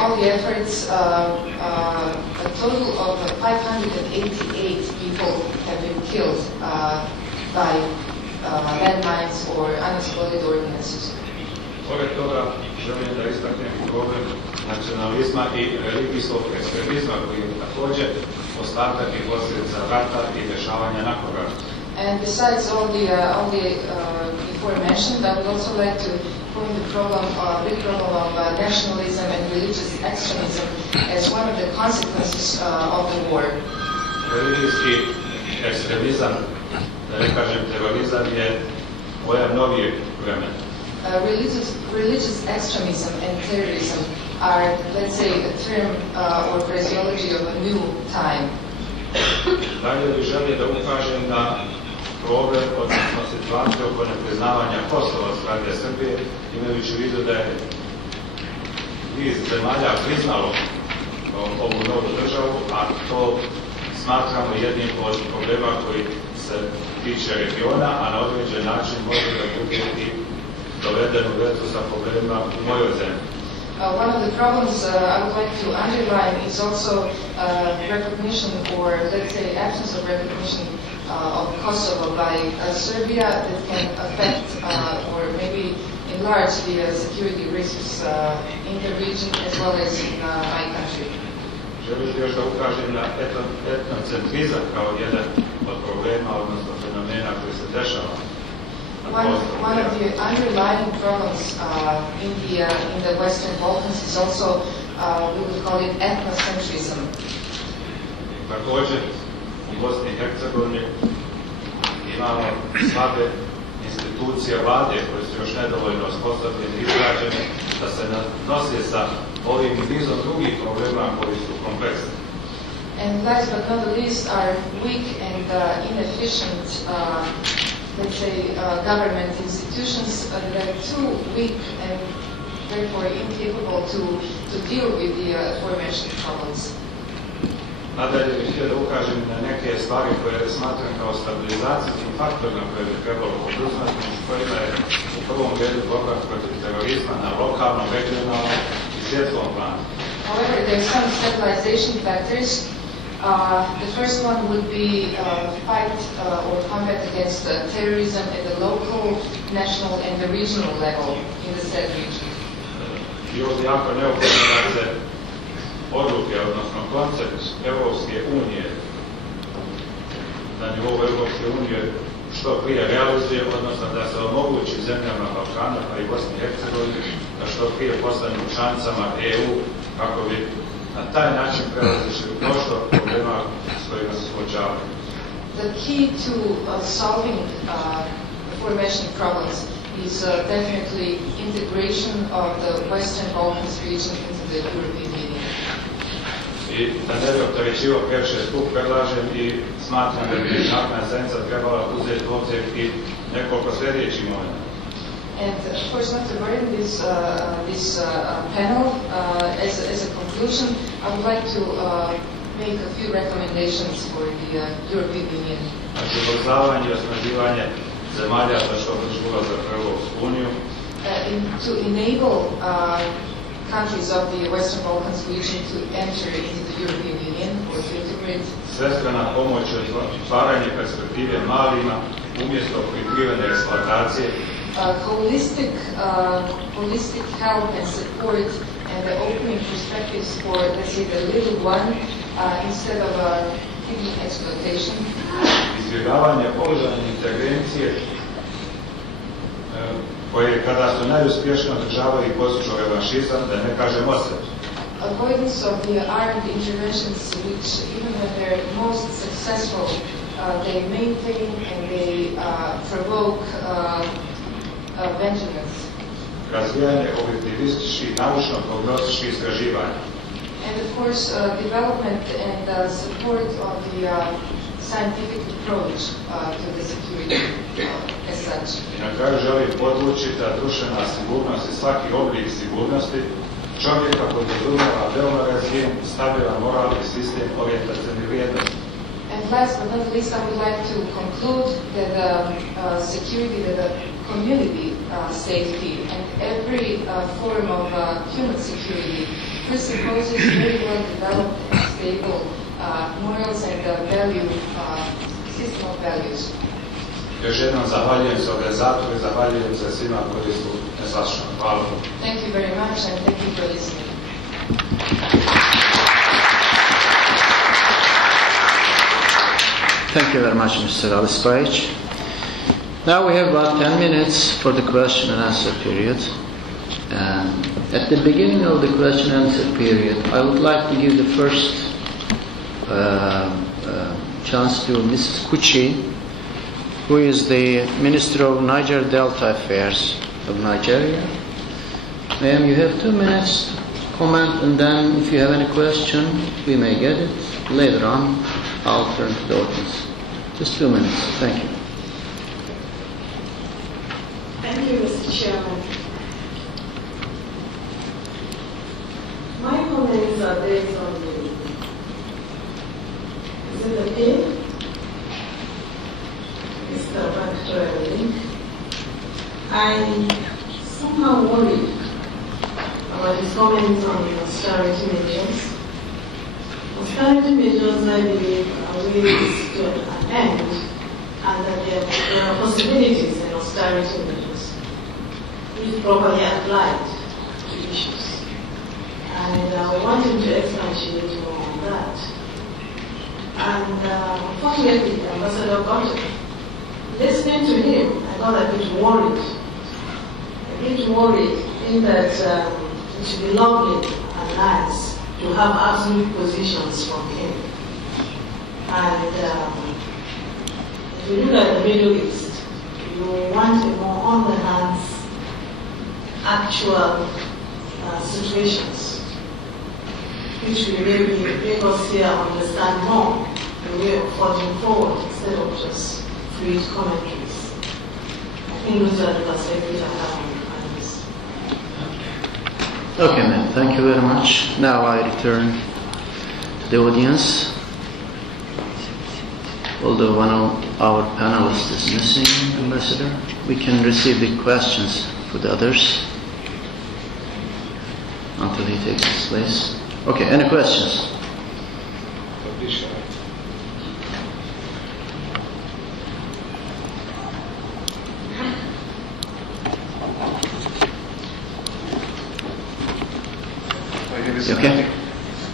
all the efforts, a total of 588 people have been killed by landmines or unexploded ordnances. Pored toga želim da istaknem problem nacionalizma i religijskog ekstremizma koji je također ostatak i posljedica rata i dešavanja nakon rata. And besides all the before mentioned, I would also like to point the big problem of nationalism and religious extremism as one of the consequences of the war. Religijski ekstremizam, da ne kažem terorizam, je pojam novijeg vremena. Religious extremism and terrorism are, let's say, a term or phraseology of a new time. Dalje bih želio da ukažem na problem, odnosno situaciju oko nepriznavanja Kosova od strane Srbije, imajući u vidu da je niz zemalja priznalo ovu novu državu, a to smatramo jednim od problema koji se tiče regiona, a na određen način može da bude i doveden u vezu sa problemima u mojoj zemlji. One of the problems I would like to underline is also recognition, or let's say absence of recognition of Kosovo by Serbia that can affect or maybe enlarge the security risks in the region as well as in my country. Želim još da ukažem na etnocentrizam kao jedan od problema, odnosno fenomena koji se dešava. One of the underlying problems in the Western Balkans is also, we would call it ethnocentrism. Također, u Bosni i Hercegovini imamo slabe institucije vlade koje su još nedovoljno osposobljene i izgrađene da se nose sa ovim nizom drugih problema koji su kompleksni. And last but not least are weak and inefficient let's say, government institutions that are too weak and therefore incapable to deal with the aforementioned problems. Nadalje bih htio da ukažem na neke stvari koje smatram kao stabilizacijskim faktorima koje bi trebalo poduzimati, među kojima je u prvom redu borba protiv terorizma na lokalnom, regionalnom i svjetskom planu. However, there are some stabilization factors. The first one would be fight or combat against terrorism at the local, national and the regional level in the said region. I ovdje jako neophodno da se odluke, odnosno koncept Europske unije na nivou Europske unije što prije realizuje, odnosno da se omogući zemljama Balkana pa i Bosni i Hercegovini da što prije postanu članicama EU kako bi na taj način prevazišli mnoštvo problema s kojima se suočavaju. The key to solving aforementioned problems is definitely integration of the Western Balkans region into the European Union. I da ne bi opterećivao previše skup, predlažem i smatram da bi međunarodna zajednica trebala uzeti u obzir i nekoliko sljedećih momenta. And of course, not to burden this panel, as a conclusion, I would like to make a few recommendations for the European Union. Znači, ubrzavanje i osnaživanje zemalja za što brži ulazak u Europsku uniju. To enable countries of the Western Balkans region to enter into the European Union or to integrate. Svestrana pomoć i otvaranje perspektive malima umjesto prikrivene eksploatacije. Holistic help and support and the opening perspectives for, let's say, the little one instead of hidden exploitation. Izbjegavanje oružane intervencije koje kada su najuspješnije održavaju i postižu revanšizam, da ne kažem osvet. Avoidance of the armed interventions which, even when they're most successful, they maintain and they provoke vengeance. Razvijanje objektivističkih naučno-prognostičkih istraživanja. And of course, development and support of the scientific approach to the security as such. I na kraju želim podvući da društvena sigurnost i svaki oblik sigurnosti čovjeka podrazumijeva veoma razvijen, stabilan moralni sistem orijentacioni vrijednosti. And last but not least, I would like to conclude that security, that the community safety and every form of human security presupposes very well developed and stable morals and system of values. Još jednom zahvaljujem se organizatoru i zahvaljujem se svima koji su nesvašani. Hvala. Thank you very much and thank you for listening. Thank you very much, Mr. Ali Spajic. Now we have about 10 minutes for the question and answer period. At the beginning of the question and answer period, I would like to give the first chance to Mrs. Kuchi, who is the Minister of Niger Delta Affairs of Nigeria. Ma'am, you have 2 minutes to comment, and then if you have any question, we may get it. Later on, I'll turn to the audience. Just 2 minutes. Thank you. Thank you, Mr. Chairman. My comments are based on the... Is it okay? Mr. Bakhtari, I somehow worried about his comments on the austerity measures. Austerity measures, I believe, are ways to an end, and that there are possibilities in austerity measures if properly applied to issues. And I want him to expatiate more on that. And unfortunately, Ambassador Gotti, listening to him, I got a bit worried. In that it should be lovely and nice to have absolute positions from him. And if you look at the Middle East, you want a more on-the-hands actual situations, which will maybe make us here understand more the way of forging forward instead of just fluid commentaries. I think those are the perspectives I have on this. Okay, ma'am. Thank you very much. Now I return to the audience. Although one of our panelists is missing, Ambassador, we can receive the questions for the others until he takes his place. Okay, any questions? Okay.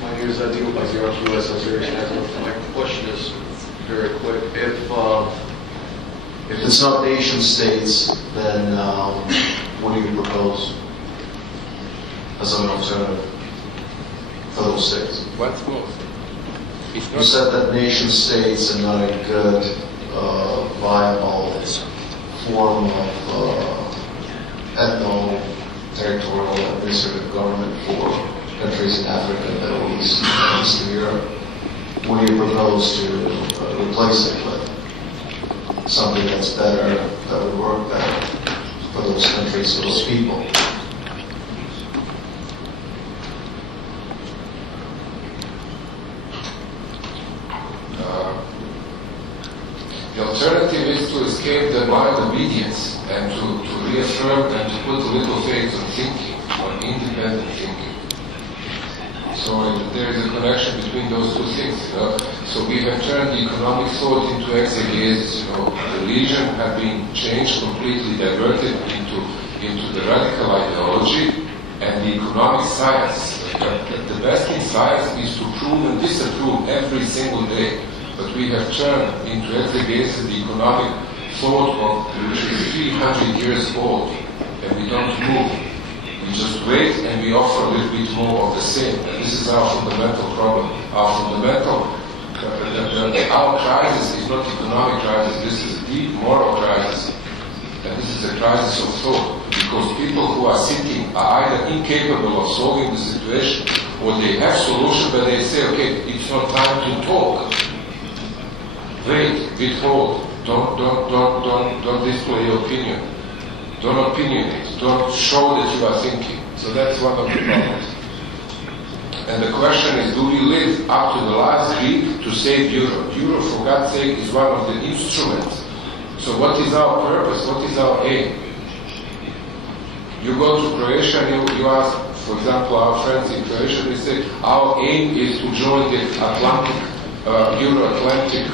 My name is Adil Baziar, U.S. Observation Network. My question is very quick. If it's not nation states, then what do you propose as an alternative for those states? What's more? You said that nation states are not a good, viable form of ethno-territorial administrative government for countries in Africa, Middle East, and Eastern Europe. What do you propose to replace it with? Something that's better, that would work better for those countries, for those people. The alternative is to escape the blind obedience and to reaffirm and to put a little faith on thinking, on independent thinking. So there is a connection between those two things. So we have turned the economic thought into exegesis. Religion had been changed, completely diverted into the radical ideology, and the economic science. The best in science is to prove and disapprove every single day. But we have turned into exegesis the economic thought which is 300 years old, and we don't move. We just wait and we offer a little bit more of the same. And this is our fundamental problem. Our crisis is not economic crisis. This is a deep moral crisis, and this is a crisis of thought. Because people who are sitting are either incapable of solving the situation, or they have solution, but they say, okay, it's not time to talk. Wait, withhold. Don't display your opinion. Don't opinionate. Don't show that you are thinking. So that's one of the problems. And the question is, do we live up to the last beat to save Europe? Europe, for God's sake, is one of the instruments. So what is our purpose? What is our aim? You go to Croatia and you ask, for example, our friends in Croatia, they say, our aim is to join the Euro-Atlantic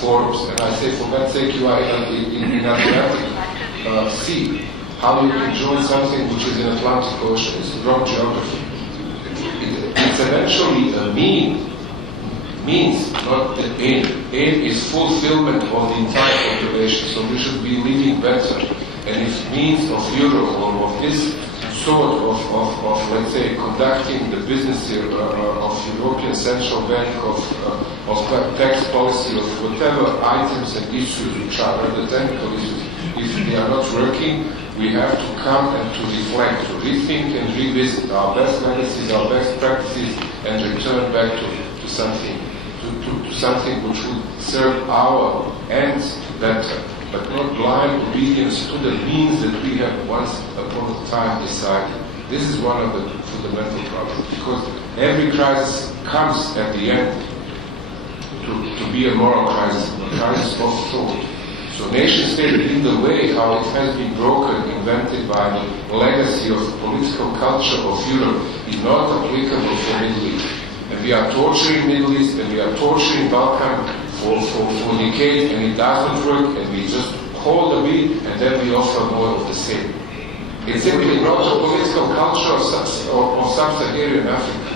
forums. And I say, for God's sake, you are in Atlantic Sea. How you can join something which is in Atlantic Ocean? It's the wrong geography. It's eventually a means, not the aim. Aim is fulfillment of the entire population, so we should be living better. And if means of Europe or of this sort of let's say, conducting the business of European Central Bank, of tax policy, of whatever items and issues which are rather technical issues, if they are not working, we have to come and to reflect, to rethink and revisit our best legacies, our best practices, and return back to something, to something which would serve our ends better, but not blind obedience to the means that we have once upon a time decided. This is one of the fundamental problems, because every crisis comes at the end to be a moral crisis, a crisis of thought. So nation-state, in the way how it has been broken, invented by the legacy of political culture of Europe, is not applicable for Middle East. And we are torturing Middle East, and we are torturing Balkan for decades, and it doesn't work, and we just hold a bit, and then we offer more of the same. It's simply not a political culture of sub-Saharan Africa.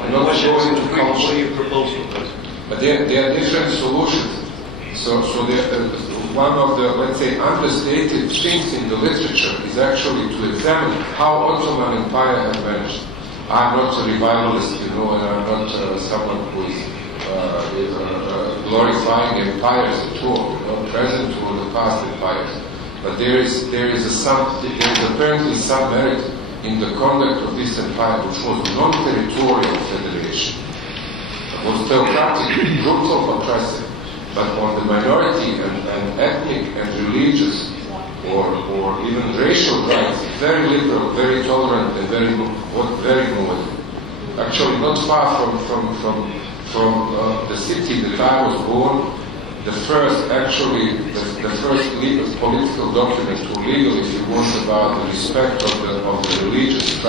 I'm not going to culture. What do you propose for this? But there are different solutions. So one of the, let's say, understated things in the literature is actually to examine how Ottoman Empire has vanished. I'm not a revivalist, and I'm not someone who is glorifying empires at all, present or the past empires. But there is apparently some merit in the conduct of this empire, which was non-territorial federation. It was theocratic, brutal, oppressive. But on the minority and ethnic and religious or even racial rights, very liberal, very tolerant far from the city that I was born. The first legal political document, or legal, if you want, about the respect of the religious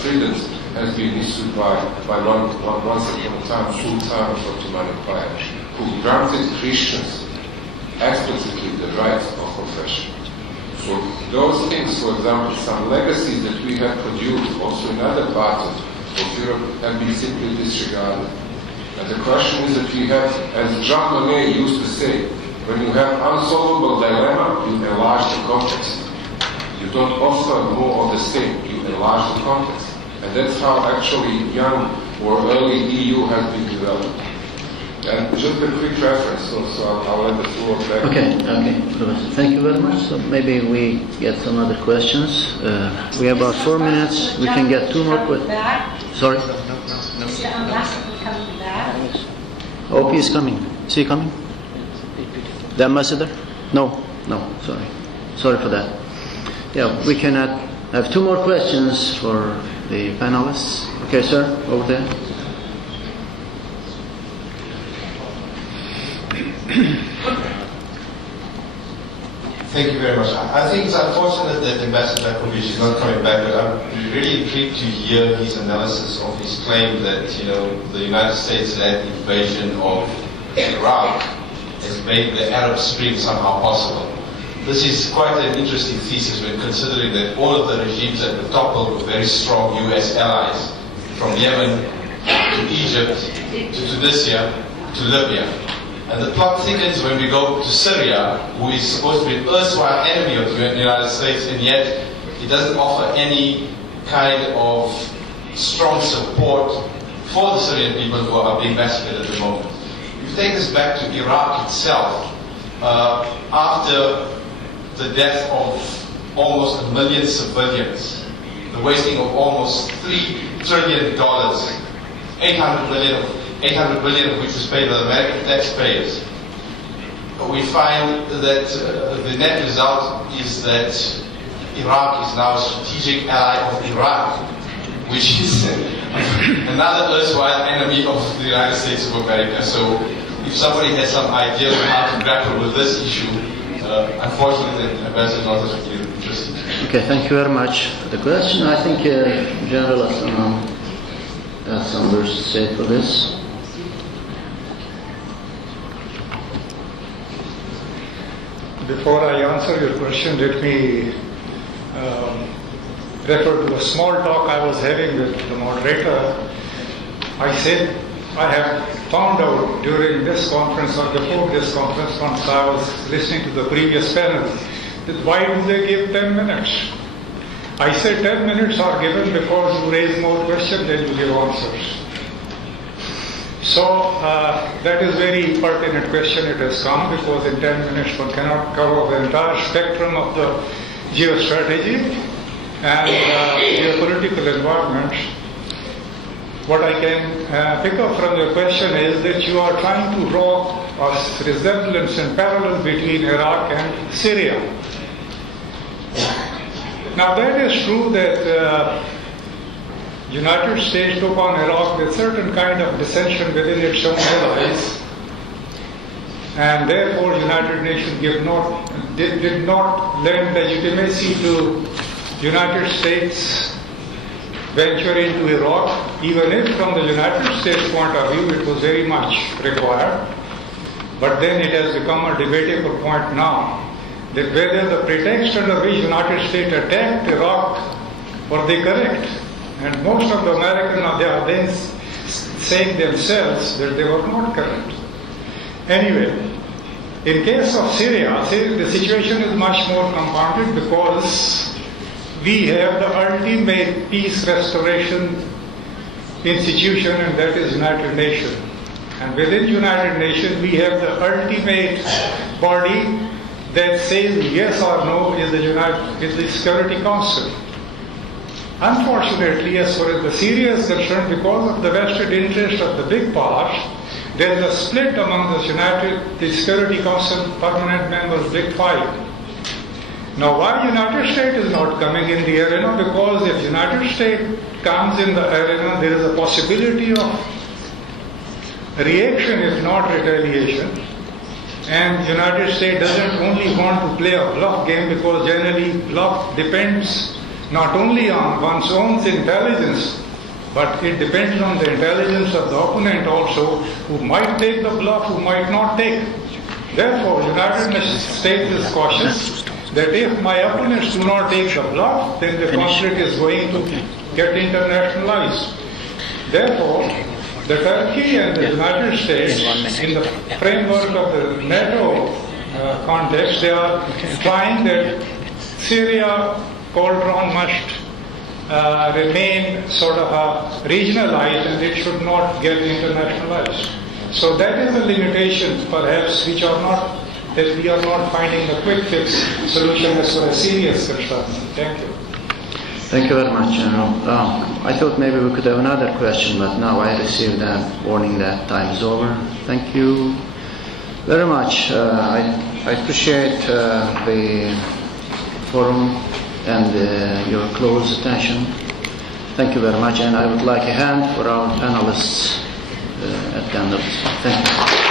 freedoms has been issued by once upon a time Sultan of Ottoman Empire, who granted Christians explicitly the rights of confession. So those things, for example, some legacies that we have produced also in other parts of Europe have been simply disregarded. And the question is that we have, as Jacques Monnet used to say, when you have unsolvable dilemma, you enlarge the context. You don't offer more of the same, you enlarge the context. And that's how actually young or early EU has been developed. And just a quick reference, so I'll let the floor back. Okay. Thank you very much. So maybe we get some other questions. We have about 4 minutes. We can get 2 more questions. Sorry? Oh, he's coming. Is he coming? The ambassador? No, sorry for that. Yeah, we cannot have 2 more questions for the panelists. Okay, sir, over there. Thank you very much. I think it's unfortunate that Ambassador Jakovich is not coming back, but I'm really intrigued to hear his analysis of his claim that, the United States-led invasion of Iraq has made the Arab Spring somehow possible. This is quite an interesting thesis when considering that all of the regimes that were toppled were very strong US allies, from Yemen to Egypt to Tunisia to Libya. And the plot thickens when we go to Syria, who is supposed to be an erstwhile enemy of the United States, and yet it doesn't offer any kind of strong support for the Syrian people who are being massacred at the moment. If you take this back to Iraq itself, after the death of almost 1 million civilians, the wasting of almost $3 trillion, 800 billion of which was paid by the American taxpayers, we find that the net result is that Iraq is now a strategic ally of Iran, which is another erstwhile enemy of the United States of America. So if somebody has some idea of how to grapple with this issue, unfortunately the ambassador is not particularly interested. Okay, thank you very much for the question. I think General Assalam has some words to say for this. Before I answer your question, let me refer to a small talk I was having with the moderator. I said, I have found out during this conference or before this conference, once I was listening to the previous panel, that why do they give 10 minutes? I said 10 minutes are given because you raise more questions than you give answers. So that is very pertinent question it has come, because in 10 minutes one cannot cover the entire spectrum of the geostrategy and geopolitical environment. What I can pick up from your question is that you are trying to draw a resemblance and parallel between Iraq and Syria. Now that is true that United States took on Iraq with certain kind of dissension within its own allies, and therefore United Nations did not lend legitimacy to United States venture into Iraq, even if from the United States point of view it was very much required. But then it has become a debatable point now that whether the pretext under which United States attacked Iraq were they correct. And most of the Americans are then saying themselves that they were not correct. Anyway, in case of Syria, the situation is much more compounded because we have the ultimate peace restoration institution, and that is United Nations. And within United Nations, we have the ultimate body that says yes or no is the Security Council. Unfortunately, as far as the Syria is concerned, because of the vested interest of the big powers, there is a split among the Security Council permanent members, Big Five. Now, why United States is not coming in the arena? Because if United States comes in the arena, there is a possibility of reaction, if not retaliation. And United States doesn't only want to play a bluff game, because generally bluff depends not only on one's own intelligence, but it depends on the intelligence of the opponent also, who might take the bluff, who might not take. Therefore, United States is cautious that if my opponents do not take the bluff, then the conflict is going to get internationalized. Therefore, the Turkey and the United States, in the framework of the NATO context, they are trying that Syria cauldron must remain sort of regionalized, and it should not get internationalized. So that is the limitations, perhaps, which are not, that we are not finding a quick fix solution as far as Syria is concerned. Thank you. Thank you very much, General. I thought maybe we could have another question, but now I received a warning that time is over. Thank you very much. I appreciate the forum and your close attention. Thank you very much, and I would like a hand for our panelists at the end of this. Thank you.